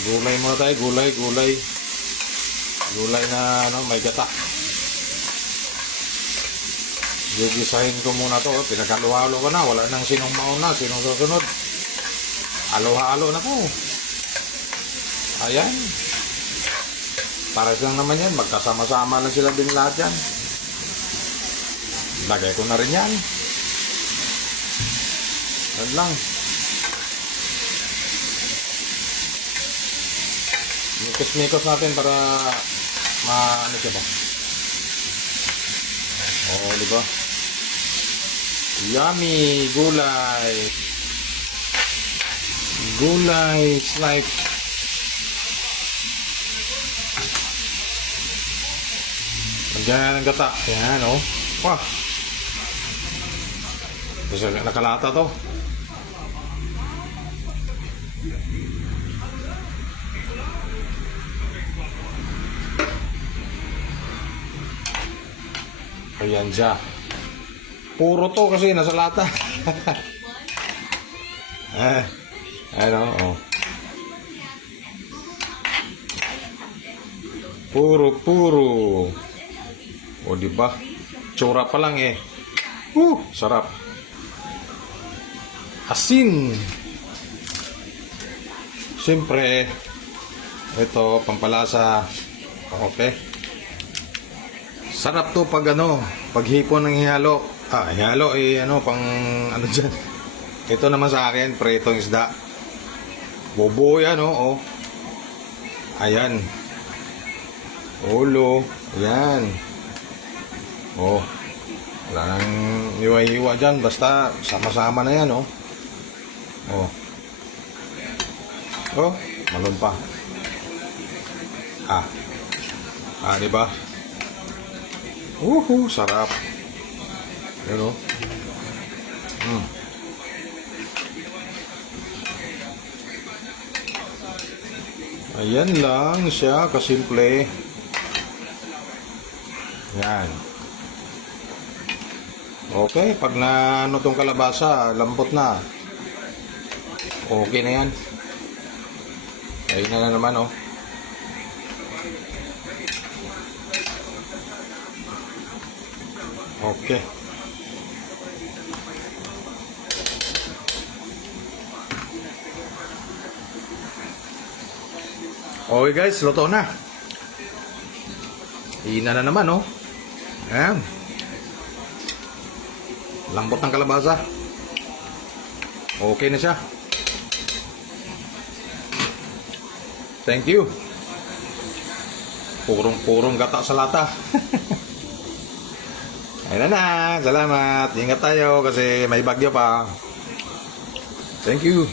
Gulay muna tayo, gulay. Gulay na may gata. Gigisahin ko muna to. Pinaghaluhalo ko na. Wala nang sinong mauna, sinong susunod. Halo-halo na po. Ayan. Pares lang naman yan. Magkasama-sama lang sila din lahat yan. Lagay ko na rin yan. Yan lang. Mikos-mikos natin para ano siya ba? Oo, di ba? Yummy gulay. Gulay is life. Lagyan ng gata. Yan, oh. Wah. Kasi nakalata to. Ayan siya. Puro to kasi nasa lata. Ano, oh. Puro. O, diba? Tsura pa lang eh. Sarap. Asin. Siyempre, ito, pampalasa. Okay. Sarap to pag pag hipon ng hihalo. Hihalo pang dyan. Ito naman sa akin, pretong isda. Bobo yan, oh. Ayan. Ulo. Ayan. Oh. Wala nang hiwa-hiwa dyan. Basta sama-sama na yan, oh. Oh. Oh, malun pa. Diba? Sarap. Ayan, oh. Ayan lang siya, kasimple. Yan. Okay, pag na tong kalabasa, lambot na. Okay na yan. Ayun na naman, oh. Okay. Okay guys, luto na. Hina na naman, oh. Ayan. Lambot ng kalabasa. Okay na siya. Thank you. Purong gata sa lata. Ayun na. Salamat. Ingat tayo kasi may bagyo pa. Thank you.